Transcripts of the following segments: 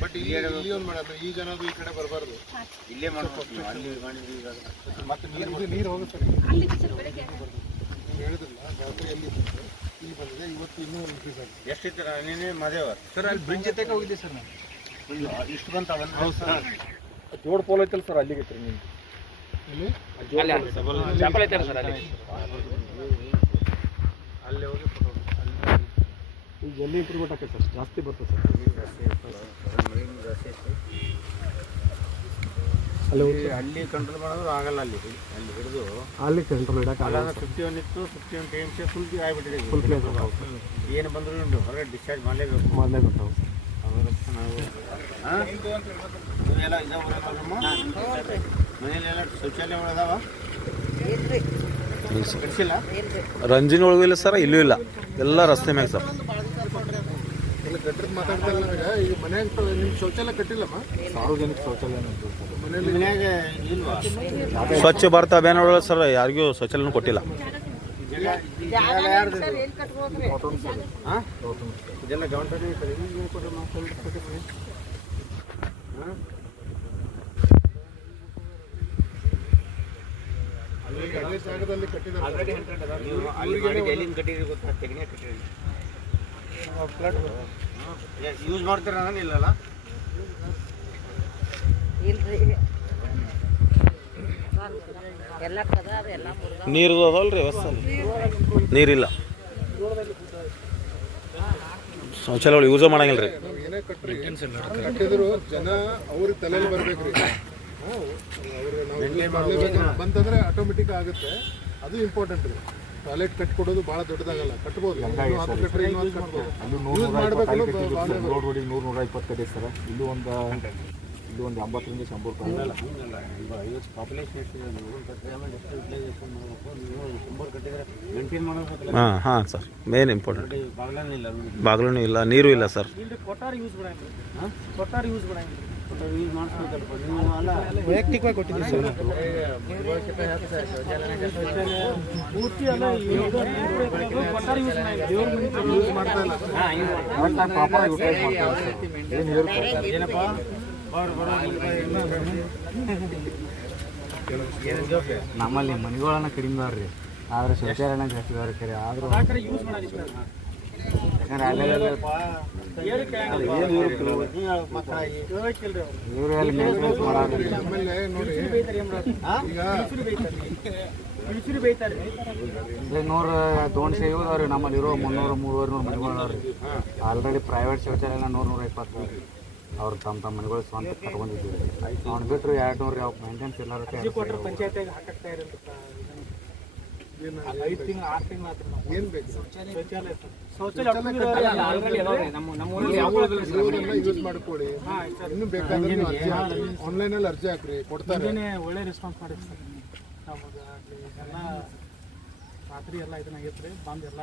But ಇಲ್ಲಿ ಒಂದು ಮಾಡೋದು ಈ ಜನದು ಈ ಕಡೆ ಬರಬಾರ್ದು, ಇಲ್ಲೇ ಮಾಡಬೇಕು. ಮತ್ತೆ ನೀರು ಹೋಗುತ್ತೆ ಸರ್. ಹೇಳಿದ್ರಲ್ಲ ರಾತ್ರಿ ಎಲ್ಲಿ ಇಲ್ಲಿ ಬಂದಿದೆ, ಇವತ್ತು ಇನ್ನೂ ಇನ್ಕ್ರೀಸ್ ಆಗಿದೆ. ಎಷ್ಟಿತ್ತು ನೀನೇ ಮದೇವ ಸರ್? ಅಲ್ಲಿ ಬ್ರಿಡ್ಜ್ ಜೊತೆಗೆ ಹೋಗಿದ್ದೆ ಸರ್ ನಾನು. ಇಷ್ಟು ಬಂತ? ಹೌದು ಸರ್. ಜೋಡ್ ಪೋಲ್ ಐತಲ್ಲ ಸರ್, ಅಲ್ಲಿಗೆ ಐತ್ರಿ ನೀವು ಇಲ್ಲಿ ಚಾಪಲ್ ಐತಲ್ಲ ಸರ್, ಅಲ್ಲಿ ಅಲ್ಲೇ ಹೋಗಿ ಈಗ ಎಲ್ಲಿ ಇಂಪ್ರೂವ್ಮೆಂಟ್ ಆಕೈತೆ ಸರ್? ಜಾಸ್ತಿ ಬರ್ತದೆ ಸರ್, ಅಲ್ಲಿ ಕಂಟ್ರೋಲ್ ಮಾಡೋದು ಆಗಲ್ಲ. ಅಲ್ಲಿ ಹಿಡಿದು ಅಲ್ಲಿ ಕಂಟ್ರೋಲ್ ಇಡೋಕ್ಕಾಗಲ್ಲ. 51 ಇತ್ತು, 51 ಟೈಮ್ಸ್ ಫುಲ್ ಆಗಿಬಿಟ್ಟಿದೆ. ಫುಲ್ ಪ್ಲೇಸ್ ಏನು ಬಂದರೂ ಉಂಟು, ಹೊರಗೆ ಡಿಸ್ಚಾರ್ಜ್ ಮಾಡಲೇಬೇಕು. ಹೌದು ಸರ್. ಎಲ್ಲ ಮನೆಯಲ್ಲೆಲ್ಲ ಶೌಚಾಲಯಗಳು ಅದಾವ? ರಂಜಿನ ಒಳಗೂ ಇಲ್ಲ ಸರ್, ಇಲ್ಲೂ ಇಲ್ಲ, ಎಲ್ಲ ರಸ್ತೆ ಮ್ಯಾಗ ಸರ್. ಎಲ್ಲ ಕಟ್ಟಡ ಮಾತಾಡ್ತಾರಲ್ಲ ನನಗೆ. ಈಗ ಮನ್ಯಾಗ ನಿಮ್ಮ ಶೌಚಾಲಯ ಕಟ್ಟಿಲ್ಲಮ್ಮ? ಸಾರ್ವಜನಿಕ ಶೌಚಾಲಯ ಮನೆಯಲ್ಲಿ ಮನ್ಯಾಗ ಇಲ್ವಾ? ಸ್ವಚ್ಛ ಭಾರತ ಅಭಿಯಾನ ಒಳಗೆ ಸರ್ ಯಾರಿಗೂ ಶೌಚಾಲಯನೂ ಕೊಟ್ಟಿಲ್ಲ. ಇದೆಲ್ಲ ಗೌರ್ಮೆಂಟ್ ಜಾಗದಲ್ಲಿ ಕಟ್ಟಿದ್ದಾರೆ. ಯೂಸ್ ಮಾಡ್ತೀರ ಇಲ್ಲಲ್ಲ? ನೀರು ಅದಲ್ರಿ ವ್ಯವಸ್ಥೆ, ನೀರಿಲ್ಲ, ಶೌಚಾಲಯ ಯೂಸ್ ಮಾಡಂಗಿಲ್ಲ ರೀ. ಏನೇ ಕಟ್ಟಿದ್ರು ಜನ ಅವ್ರಿಗೆ ತಲೆಯಲ್ಲಿ ಬರ್ಬೇಕ್ರಿ. ಬಂತಂದ್ರೆ ಆಟೋಮೆಟಿಕ್ ಆಗುತ್ತೆ, ಅದು ಇಂಪಾರ್ಟೆಂಟ್ ರೀ. ಟಾಯ್ಲೆಟ್ ಕಟ್ಕೊಡೋದು ಭಾಳ ದೊಡ್ಡದಾಗಲ್ಲ, ಕಟ್ಬೋದು. ಯೂಸ್ ಮಾಡಬೇಕು. ರೋಡ್ ರೋಡಿಗೆ 100-120 ಕಡೆ ಸರ್. ಇಲ್ಲೂ ಒಂದು 80ರಿಂದ 100 ಹಾಂ ಸರ್, ಮೇನ್ ಇಂಪಾರ್ಟೆಂಟ್. ಬಾಗಿಲೂ ಇಲ್ಲ, ನೀರು ಇಲ್ಲ ಸರ್. ವೈಯಕ್ತಿಕವಾಗಿ ಕೊಟ್ಟಿದ್ದೀವಿ ಸರ್. ಯೂಸ್ ಮಾಡ್ತಾ ಇಲ್ಲ. ನಮ್ಮಲ್ಲಿ ಮನೆಗಳನ್ನ ಕಡಿಮೆ ಅವ್ರಿ, ಆದ್ರೆ ಶೌಚಾಲಯನ ಜಾಸ್ತಿ ಅವ್ರ ಕರೆ. ಆದ್ರೂ ನೂರ 200 ಇವ್ರಿ. ನಮ್ಮಲ್ಲಿ ಇರೋ 300-300 ಮನೆಗಳವ್ರಿ. ಆಲ್ರೆಡಿ ಪ್ರೈವೇಟ್ ಶೌಚಾಲಯನ 100-120 ಅವ್ರು ತಮ್ಮ ಮನೆಗಳು ಸ್ವಂತ ಕಟ್ಕೊಂಡಿದ್ದೀವಿ. ಅವ್ನು ಬಿಟ್ಟರು 200 ಯಾವ ಮೇಂಟೆನ್ಸ್ ಎಲ್ಲರೂ ಏನು ಬೇಕು ಯೂಸ್ ಮಾಡ್ಕೊಳ್ಳಿ. ಇನ್ನೂ ಬೇಕಾದ್ರೆ ಆನ್ಲೈನಲ್ಲಿ ಅರ್ಜಿ ಹಾಕ್ರಿ, ಕೊಡ್ತಾರೆ. ಒಳ್ಳೆ ರೆಸ್ಪಾನ್ಸ್ ಮಾಡಿ ಸರ್. ನಮಗೆ ಎಲ್ಲ ರಾತ್ರಿ ಎಲ್ಲ ಇದನ್ನಾಗೈತೆ ರೀ, ಬಂದು ಎಲ್ಲ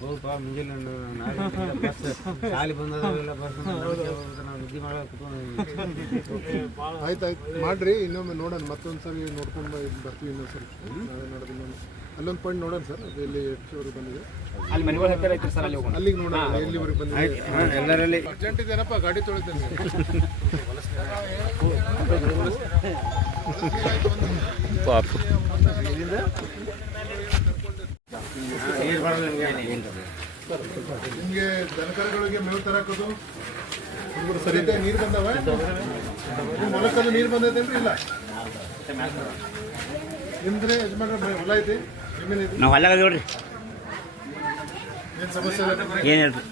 ಹೌದಪ್ಪ. ಮುಂಜಾನೆ ಶಾಲೆ ಬಂದಲ್ಲ ಬಸ್ ನಿದ್ದೆ ಆಯ್ತು ಮಾಡಿರಿ. ಇನ್ನೊಮ್ಮೆ ನೋಡೋಣ, ಮತ್ತೊಂದ್ಸರಿ ನೋಡ್ಕೊಂಡು ಬರ್ತೀವಿ. ಇನ್ನೊಂದ್ಸರಿ ನಾಳೆ ನೋಡೋದು ಅಲ್ಲೊಂದು ಪಾಯಿಂಟ್ ನೋಡೋಣ ಸರ್. ಅದು ಎಲ್ಲಿ ಎಷ್ಟುವರೆಗೆ ಬಂದಿದೆ ಅಲ್ಲಿ ಮನೆಗಳು ಹತ್ತಿರ ಐತೆ ಸರ್, ಅಲ್ಲಿಗೆ ನೋಡೋಣ ಎಲ್ಲಿವರೆಗೆ ಬಂದಿದೆ. ಎಲ್ಲರಲ್ಲಿ ಅರ್ಜೆಂಟ್ ಇದೇನಪ್ಪ, ಗಾಡಿ ತೊಳಿತೇನೆ. ನಿಮಗೆ ದನಕರುಗಳಿಗೆ ಮೇವು ತರಾಕೋದು ಸರಿ ಇದೆ? ನೀರು ಬಂದವ? ಹೊಲಕ್ಕದು ನೀರು ಬಂದೈತೇನ್ರಿ? ಇಲ್ಲ ನಿಮ್ದ್ರೆ ಯಜಮಾನ್ರ ಹೊಲ ಐತಿ, ಜಮೀನು? ನಾವು ಹೊಲ ನೋಡ್ರಿ, ಏನು ಸಮಸ್ಯೆ ಇಲ್ಲ? ಏನು ಹೇಳ್ರಿ?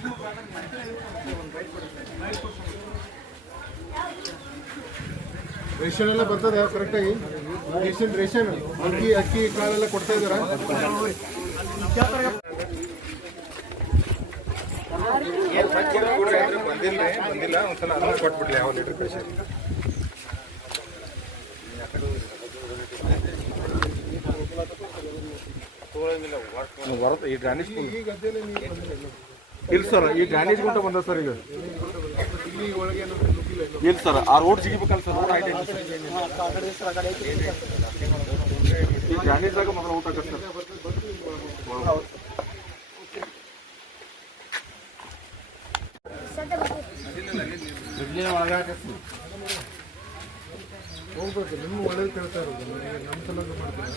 ರೇಷನ್ ಎಲ್ಲ ಬರ್ತದೆ ಕರೆಕ್ಟಾಗಿ? ರೇಷನ್ ಅಕ್ಕಿ ಕಾಳೆಲ್ಲ ಕೊಡ್ತಾ ಇದ್ದಾರಾ? ಬಂದಿಲ್ಲ ಒಂದ್ಸಲ ಅದನ್ನು ಕೊಟ್ಬಿಡ್ಲಿ. ಯಾವ ಲೀಟರ್ ಪ್ರೆಷರ್ ಈ ಡ್ಯಾನೇಜ್ ಇಲ್ಲ ಸರ್. ಈ ಡ್ಯಾನೇಜ್ ಗುಂಟ ಬಂದ ಸರ್. ಈಗ ಇಲ್ಲಿ ಒಳಗೆ ಇಲ್ಲ ಸರ್. ಆ ರೋಡ್ ಸಿಗಬೇಕಲ್ಲ ಸರ್. ರೋಡ್ ಐತೆ ಈ ಡ್ಯಾನೇಜ್ ಆಗ ಮೊದಲು ಊಟ ಸರ್. ಹೋಗ್ಬೇಕು, ನಿಮ್ಗೆ ಒಳ್ಳೇದು ಕೇಳ್ತಾ ಇರೋದು, ನಮ್ಮ ಸಲುವಾಗಿ ಮಾಡ್ತಾರೆ.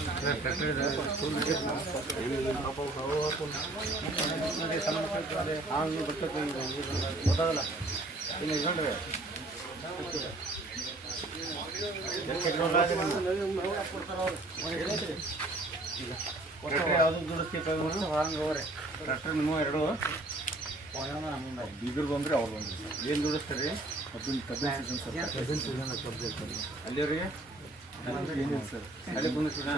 ಟ್ರ್ಯಾಕ್ಟರ್ ನಿಮ್ಮ ಎರಡು ಬೀಗರ್ ಬಂದ್ರೆ ಅವ್ರು ಬಂದ್ರಿ ಏನು ದುಡಿಸ್ತಾರೆ ಅಲ್ಲಿವರೆಗೆ ಏನಿಲ್ಲ ಸರ್ ಅಲ್ಲಿ ಬಂದಿರ್ತೀರಾ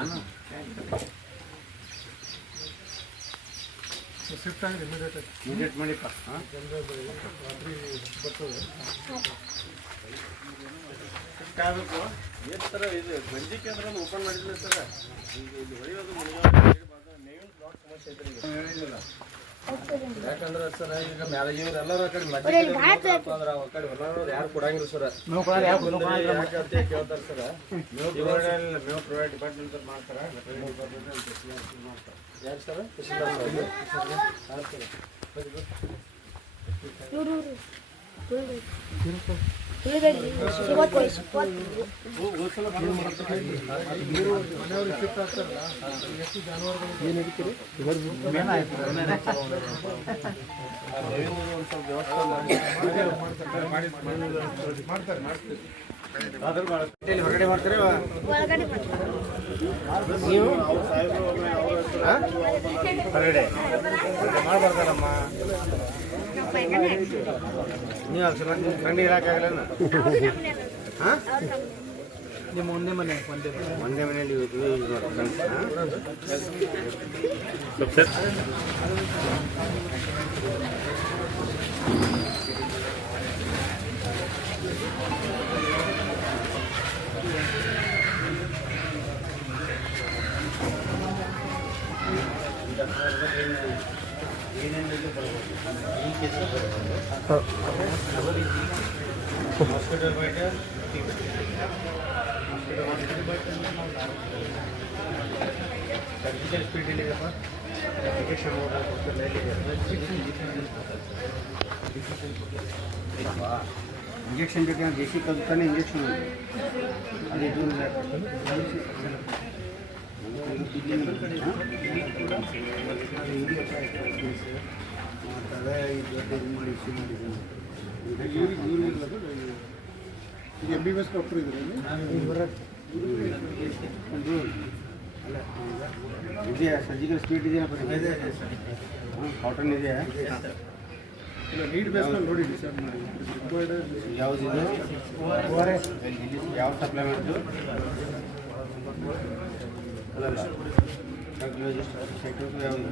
ಶಿಫ್ಟ್ ಆಗಿದೆ ಇಮಿಡಿಯೇಟ್ ಮಾಡಿಪ್ಪ ಶಿಫ್ಟ್ ಆಗಬೇಕು ಏನು ಥರ ಇದು ಗಂಜಿ ಕೇಂದ್ರ ಓಪನ್ ಮಾಡಿಲ್ಲ ಸರ್ ಇಲ್ಲಿ ಹೊಳೆಯೋದು ಮೇವಿನ ಪ್ಲಾಟ್ ಸಮಸ್ಯೆ ಐತ್ರಿ ಹೇಳಿಲ್ಲ ಯಾಕಂದ್ರೆ ಸರ್ ಈಗ ಮ್ಯಾಲ ಇವರೆಲ್ಲರೂ ಆ ಕಡೆ ಮಧ್ಯ ಅಂದ್ರೆ ಆ ಕಡೆ ಹೊಲನವ್ರು ಯಾರು ಕೊಡಂಗಿಲ್ಲ ಸರ್ ಯಾಕೆ ಕೇಳ್ತಾರೆ ಸರ್ ಮೇವು ಪ್ರೈವೇಟ್ ಡಿಪಾರ್ಟ್ಮೆಂಟ್ ಮಾಡ್ತಾರೆ ಯಾರು ಸರ್ ಮನೆಯವ್ರಿಗೆ ಶಿಫ್ಟ್ ಆಗ್ತಾರಲ್ಲ, ಎಷ್ಟು ಜಾನುವಾರುಗಳು ಏನು ಹಿಡಿತೀರಿ? ಮಾಡ್ತಾರೆ. ಹೊರಗಡೆ ಮಾಡ್ತಾರೆ ನೀವು ಹೊರಗಡೆ ಮಾಡಬಾರ್ದಲ್ಲಮ್ಮ ನೀವು ಕಣ್ಣಿಗೆ ಇರೋಕ್ಕಾಗಲ್ಲ ಹಾಂ ನಿಮ್ಮ ಒಂದೇ ಮನೆ ಒಂದೇ ಮನೆಯಲ್ಲಿ ಯೂಸ್ ಏನೇನು ಬರ್ಬೋದು ಈ ಕೇಸ್ ಹಾಸ್ಪಿಟಲ್ ಬೈಟ್ ಸರ್ಜಿಕಲ್ ಸ್ಪೀಡ್ ಎಲ್ಲಿದೆಪ್ಪ ಇಂಜೆಕ್ಷನ್ ಇಂಜೆಕ್ಷನ್ ಬೇಕಾದ್ರೆ ಜೆಸಿ ಕಲ್ತಾನೆ ಇಂಜೆಕ್ಷನ್ ಅದೇ MBBS ಡಾಕ್ಟರ್ ಇದ್ರೆ ಇದೆಯಾ ಸರ್ಜಿಕಲ್ ಸ್ಪೀಡ್ ಇದೆಯಾ ಕಾಟನ್ ಇದೆಯಾ ಇಲ್ಲ ನೀಡ್ ಬೇಸ್ನಲ್ಲಿ ನೋಡಿ ಡಿಸೈಡ್ ಮಾಡಿ ಯಾವುದಿದೆ ಯಾವ ಸಪ್ಲೈ ಮಾಡಿದ್ದು ಅಲ್ಲ ಸೈಕ್ಲೋಜಿಸ್ಟ್ ಯಾವುದು